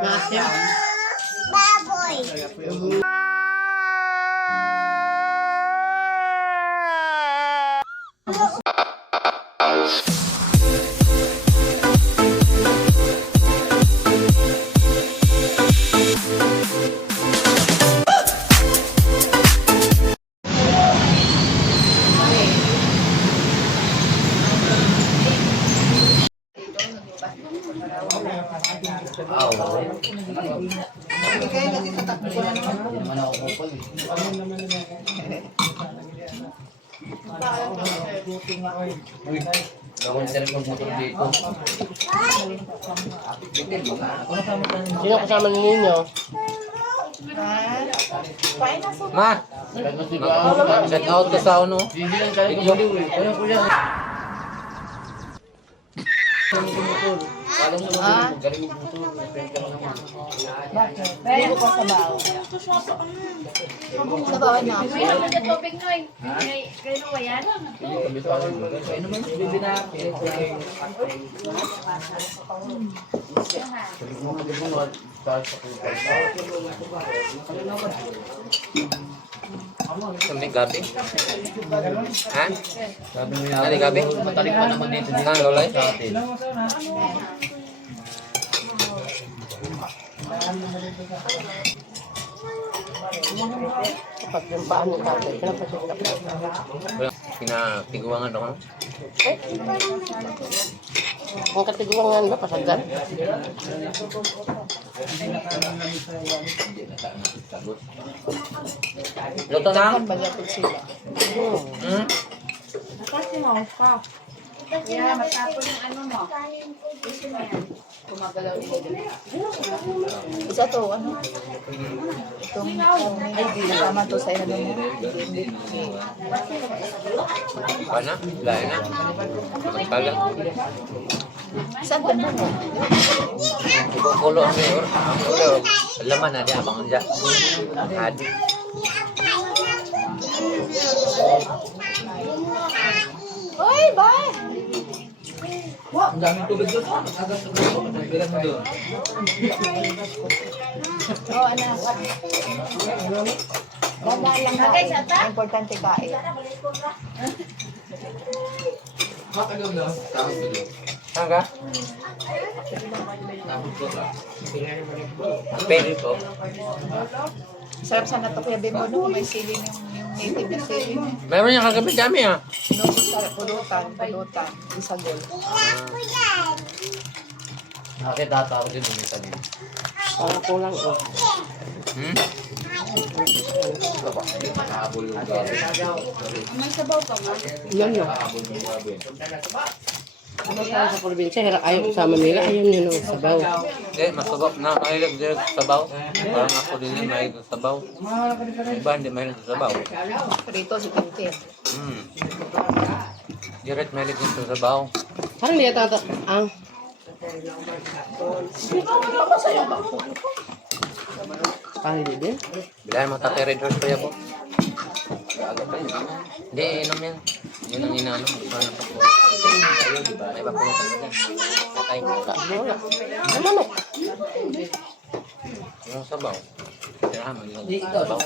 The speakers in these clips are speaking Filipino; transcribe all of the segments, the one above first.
Maasim. Baboy. Gawin sila ng motor dito. Sino kasama ninyo? Ma! Set out ka sa ano? Sabawan na. May naman na tubig noy. Kayo ba yan? May gabi? Ha? Nari gabi? Matalik pa naman dito. Saan lolay? Sa atin. Kapag yung paan ng tatay, pinapasunta ko. Pinapiguangan ako. Ang katiguangan ba, pasagan? Luto na? Bagatid sila. Hmm? Kaya matapon yung ano mo. Gusto mo yan. Isa to, ano? Itong, ay, di nasama to sa ano mo. Paano? Lain na? Pagkaga? Saan to mo? Kukulo ang mayor. Ang ulo. Laman na di abang dyan. Adi. Oy, bye! Ang daming tubig doon. Agad sa gulo. Nagbilan mo doon. Oh, anak. Ganda lang kain. Importante kain. Matagal na. Tapos ko doon. Saan ka? Tapos ko ka. Ang peri ko. Sarap sana to Kuya Bimbo, no? May siling yung native na siling. Meron yung kagabi kami ah. No, sarap. Pulutan. Isagol. Nakita ako din umitan yun. Parang kulang eh. Hmm? Nakahabol yung gabi. May sabaw pa mo. Yan yun. Nakahabol yung gabi. Ano tayo sa probinsya, ayaw kasama nila, ayaw nyo nung sabaw. Hindi, masabak na. Mahilig din sa sabaw. Parang ako din yun, mahilig sa sabaw. Iba hindi mahilig sa sabaw. Prito si Tintin. Hmm. Direct mahilig din sa sabaw. Parang hindi yata ang... Parang hindi din. Bilahan mo tatay Red Horse kaya po. Hindi, inom yan. Yun ang inaano. May papunta ka dyan. Patay. Ang manok. Yung sabaw. Tirahan mo yung sabaw.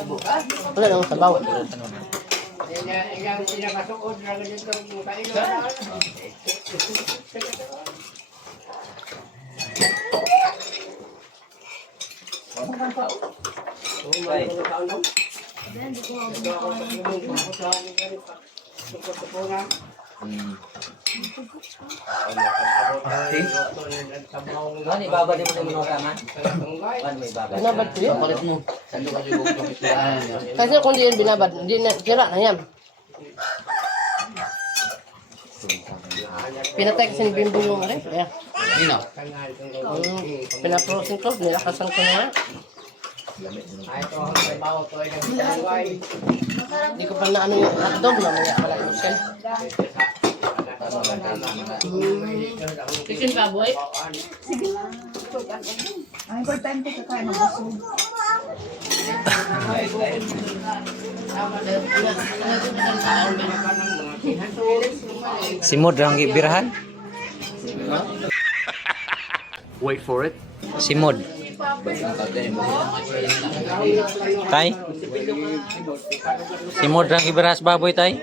Wala nang sabaw. Pirutan mo na. Gani, baba din mo na mga kaman? Gani, may baba. Binabad ko yun. Palit mo. Sando ka yung bukong islaan. Kasi kung di yun binabad, hindi na, sira na yan. Pinatay kasi ni Bimbo yung aray. Kaya, Nino? pinaprosin ko, nilakasan ko na nga. Hindi ko pa na ano yung hotdog, mamaya pala yung shell. Chicken baboy? Ang importante kakain ng busog. Si Mod ang gibirahan? Wait for it. Si Mod. Tay? Si Modrang ibaras baboy, tay?